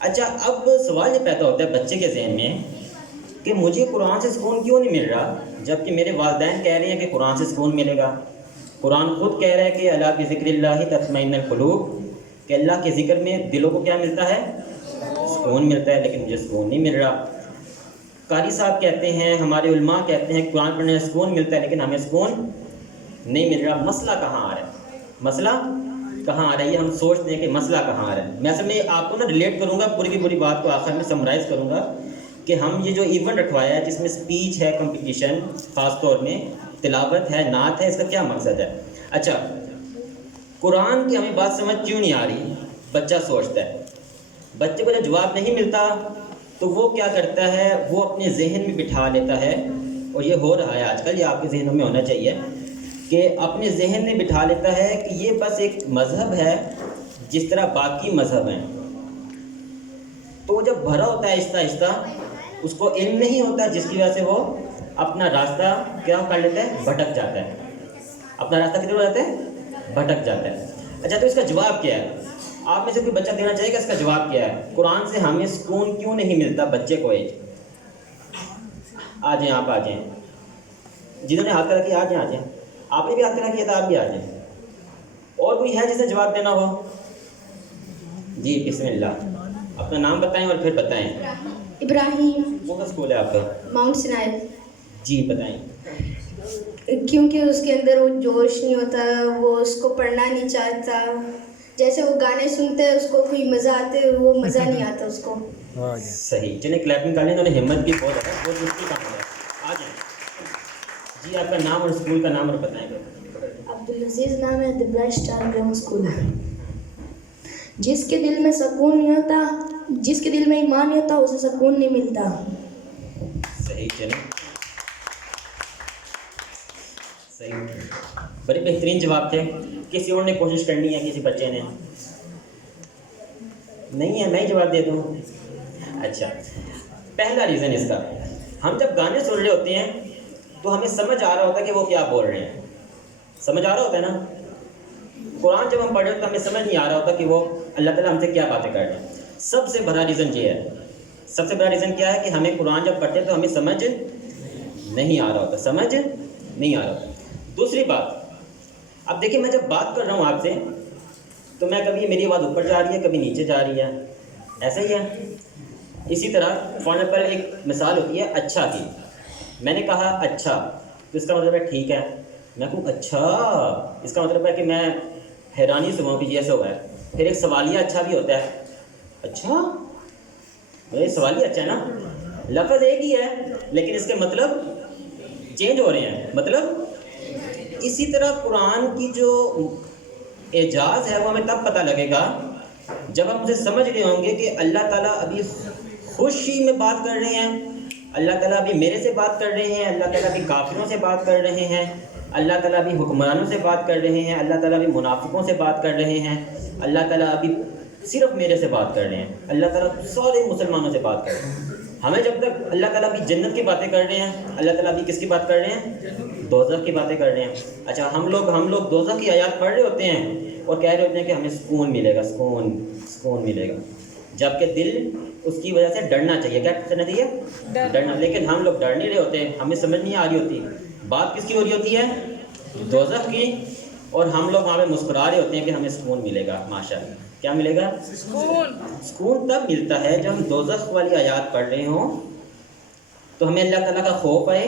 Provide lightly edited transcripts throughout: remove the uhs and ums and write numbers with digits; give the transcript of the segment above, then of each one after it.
اچھا اب سوال یہ پیدا ہوتا ہے بچے کے ذہن میں کہ مجھے قرآن سے سکون کیوں نہیں مل رہا، جب کہ میرے والدین کہہ رہے ہیں کہ قرآن سے سکون ملے گا. قرآن خود کہہ رہا ہے کہ الا بذکر اللہ تطمئن القلوب، کہ اللہ کے ذکر میں دلوں کو کیا ملتا ہے؟ سکون ملتا ہے، لیکن مجھے سکون نہیں مل رہا. قاری صاحب کہتے ہیں، ہمارے علماء کہتے ہیں قرآن پڑھنے سے سکون ملتا ہے لیکن ہمیں سکون نہیں مل رہا. مسئلہ کہاں آ رہا ہے؟ مسئلہ کہاں آ رہا ہے؟ یہ ہم سوچتے ہیں کہ مسئلہ کہاں آ رہا ہے. میں اصل میں آپ کو نا ریلیٹ کروں گا، پوری کی پوری بات کو آخر میں سمرائز کروں گا کہ ہم یہ جو ایونٹ رکھوایا ہے جس میں سپیچ ہے، کمپٹیشن، خاص طور میں تلاوت ہے، نعت ہے، اس کا کیا مقصد ہے؟ اچھا قرآن کی ہمیں بات سمجھ کیوں نہیں آ رہی؟ بچہ سوچتا ہے، بچے کو جب جواب نہیں ملتا تو وہ کیا کرتا ہے، وہ اپنے ذہن میں بٹھا لیتا ہے، اور یہ ہو رہا ہے آج کل، یہ آپ کے ذہنوں میں ہونا چاہیے کہ اپنے ذہن میں بٹھا لیتا ہے کہ یہ بس ایک مذہب ہے جس طرح باقی مذہب ہیں. تو وہ جب بھرا ہوتا ہے آہستہ آہستہ، اس کو علم نہیں ہوتا، جس کی وجہ سے وہ اپنا راستہ کیا کر لیتا ہے؟ بھٹک جاتا ہے. اپنا راستہ کدھر ہو جاتا ہے؟ بھٹک جاتا ہے. اچھا تو اس کا جواب کیا ہے؟ آپ میں سے کوئی بچہ دینا چاہے گا اس کا جواب کیا ہے؟ قرآن سے ہمیں سکون کیوں نہیں ملتا بچے کو؟ ایج آ جائیں، آپ آ جائیں، جنہوں نے ہاتھ کھڑا کیا آ جائیں، آ جائیں. آپ نے بھی ہاتھ کھڑا کیا تھا، آپ بھی آ جائیں. اور کوئی ہے جسے جواب دینا ہو؟ جی بسم اللہ، اپنا نام بتائیں اور پھر بتائیں. ابراہیم، کون سا اسکول ہے آپ کا؟ ماؤنٹ سنائل. جی بتائیں. کیونکہ اس کے اندر وہ جوش نہیں ہوتا، وہ اس کو پڑھنا نہیں چاہتا. جیسے وہ گانے سنتے ہیں اس کو کوئی مزہ آتے، وہ مزہ نہیں آتا اس کو. صحیح، چلیں کلیپنگ کر لیں، انہوں نے ہمت کی، بہت ہے، بہت مشکل کام ہے. آ جائیں. جی آپ کا نام اور اسکول کا نام اور بتائیں گے. عبدالعزیز نام ہے، دی برائٹ اسٹار گرامر اسکول ہے. جس کے دل میں سکون نہیں ہوتا، جس کے دل میں ایمان نہیں ہوتا، اسے سکون نہیں ملتا. صحیح، چلیں صحیح، بڑے بہترین جواب تھے. کسی اور نے کوشش کرنی ہے؟ کسی بچے نے؟ نہیں ہے، میں ہی جواب دے دوں. اچھا پہلا ریزن اس کا، ہم جب گانے سن رہے ہوتے ہیں تو ہمیں سمجھ آ رہا ہوتا ہے کہ وہ کیا بول رہے ہیں. سمجھ آ رہا ہوتا ہے نا. قرآن جب ہم پڑھ رہے ہوتے ہیں ہمیں سمجھ نہیں آ رہا ہوتا کہ وہ اللہ تعالیٰ ہم سے کیا باتیں کر رہے ہیں. سب سے بڑا ریزن یہ ہے، سب سے بڑا ریزن کیا ہے کہ ہمیں قرآن جب پڑھتے ہیں تو ہمیں سمجھ نہیں آ رہا ہوتا، سمجھ نہیں آ رہا ہوتا. دوسری بات، اب دیکھیں میں جب بات کر رہا ہوں آپ سے تو میں کبھی میری آواز اوپر جا رہی ہے، کبھی نیچے جا رہی ہے، ایسا ہی ہے. اسی طرح فار ایگزامپل ایک مثال ہوتی ہے اچھا کی. میں نے کہا اچھا تو اس کا مطلب ہے ٹھیک ہے. میں کہوں اچھا، اس کا مطلب ہے کہ میں حیرانی سے ہوں کہ یہ ایسا ہوا ہے. پھر ایک سوالیہ اچھا بھی ہوتا ہے، اچھا یہ سوالیہ اچھا ہے نا، لفظ ایک ہی ہے لیکن اس کے مطلب چینج ہو رہے ہیں. مطلب اسی طرح قرآن کی جو اعجاز ہے وہ ہمیں تب پتہ لگے گا جب ہم اسے سمجھ رہے ہوں گے کہ اللہ تعالیٰ ابھی خوشی میں بات کر رہے ہیں، اللہ تعالیٰ ابھی میرے سے بات کر رہے ہیں، اللہ تعالیٰ ابھی کافروں سے بات کر رہے ہیں، اللہ تعالیٰ ابھی حکمرانوں سے بات کر رہے ہیں، اللہ تعالیٰ ابھی منافقوں سے بات کر رہے ہیں، اللہ تعالیٰ ابھی صرف میرے سے بات کر رہے ہیں، اللہ تعالیٰ سارے مسلمانوں سے بات کر رہے ہیں. ہمیں جب تک اللہ تعالیٰ ابھی جنت کی باتیں کر رہے ہیں، اللہ تعالیٰ ابھی کس کی بات کر رہے ہیں؟ دوزخ کی باتیں کر رہے ہیں. اچھا ہم لوگ دوزخ کی آیات پڑھ رہے ہوتے ہیں اور کہہ رہے ہوتے ہیں کہ ہمیں سکون ملے گا، سکون ملے گا، جبکہ دل اس کی وجہ سے ڈرنا چاہیے. کیا کرنا چاہیے؟ ڈرنا. لیکن ہم لوگ ڈر نہیں رہے ہوتے، ہمیں سمجھ نہیں آ رہی ہوتی بات کس کی ہو رہی ہوتی ہے؟ دوزخ کی. اور ہم لوگ وہاں پہ مسکرا رہے ہوتے ہیں کہ ہمیں سکون ملے گا. ماشاءاللہ کیا ملے گا؟ سکون تب ملتا ہے جب ہم دوزخ والی آیات پڑھ رہے ہوں تو ہمیں اللہ تعالیٰ کا خوف آئے،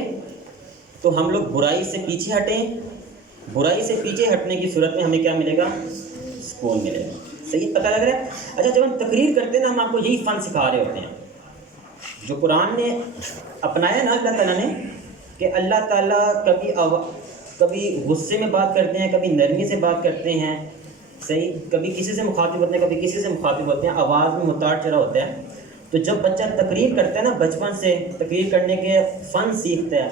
تو ہم لوگ برائی سے پیچھے ہٹیں. برائی سے پیچھے ہٹنے کی صورت میں ہمیں کیا ملے گا؟ سکون ملے گا. صحیح پتہ لگ رہا ہے؟ اچھا جب ہم تقریر کرتے ہیں نا، ہم آپ کو یہی فن سکھا رہے ہوتے ہیں جو قرآن نے اپنایا نا اللہ تعالیٰ نے، کہ اللہ تعالیٰ کبھی غصے میں بات کرتے ہیں، کبھی نرمی سے بات کرتے ہیں. صحیح، کبھی کسی سے مخاطب ہوتے ہیں، کبھی کسی سے مخاطب ہوتے ہیں، آواز میں اتار چڑھا ہوتا ہے. تو جب بچہ تقریر کرتا ہے نا، بچپن سے تقریر کرنے کے فن سیکھتا ہے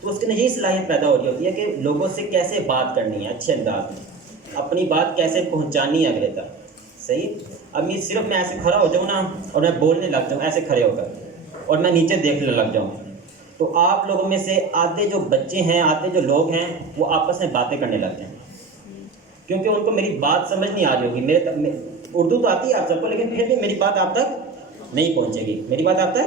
تو اس کے اندر یہی صلاحیت پیدا ہو رہی ہوتی ہے کہ لوگوں سے کیسے بات کرنی ہے، اچھے انداز میں اپنی بات کیسے پہنچانی ہے اگلے تک. صحیح. اب یہ صرف میں ایسے کھڑا ہو جاؤں نا اور میں بولنے لگ جاؤں ایسے کھڑے ہو کر اور میں نیچے دیکھنے لگ جاؤں تو آپ لوگوں میں سے آدھے جو بچے ہیں، آدھے جو لوگ ہیں، وہ آپس میں باتیں کرنے لگ جائیں کیونکہ ان کو میری بات سمجھ نہیں آ رہی ہوگی. اردو تو آتی ہے آپ سب کو لیکن پھر بھی میری بات آپ تک نہیں پہنچے گی. میری بات آپ تک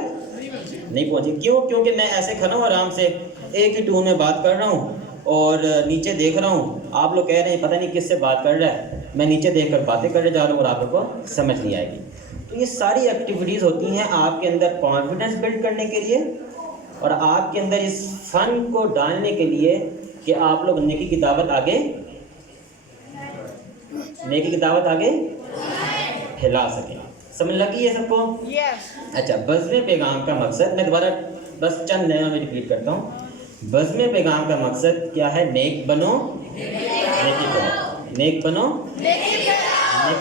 نہیں پہنچے گی. کیوں؟ کیونکہ میں ایسے کھڑا ہوں آرام سے ایک ہی ٹون میں بات کر رہا ہوں اور نیچے دیکھ رہا ہوں. آپ لوگ کہہ رہے ہیں پتہ نہیں کس سے بات کر رہا ہے, میں نیچے دیکھ کر باتیں کرنے جا رہا ہوں اور آپ لوگ کو سمجھ نہیں آئے گی. تو یہ ساری ایکٹیویٹیز ہوتی ہیں آپ کے اندر کانفیڈنس بلڈ کرنے کے لیے اور آپ کے اندر اس فن کو ڈالنے کے لیے کہ آپ لوگ نیکی کی دعوت آگے پھیلا سکیں. سمجھ لگی ہے سب کو؟ اچھا, بزم پیغام کا مقصد, میں دوبارہ بس چند نیا میں ریپیٹ کرتا ہوں. بزم پیغام کا مقصد کیا ہے؟ نیک بنو نیکی کرو. نیک بنو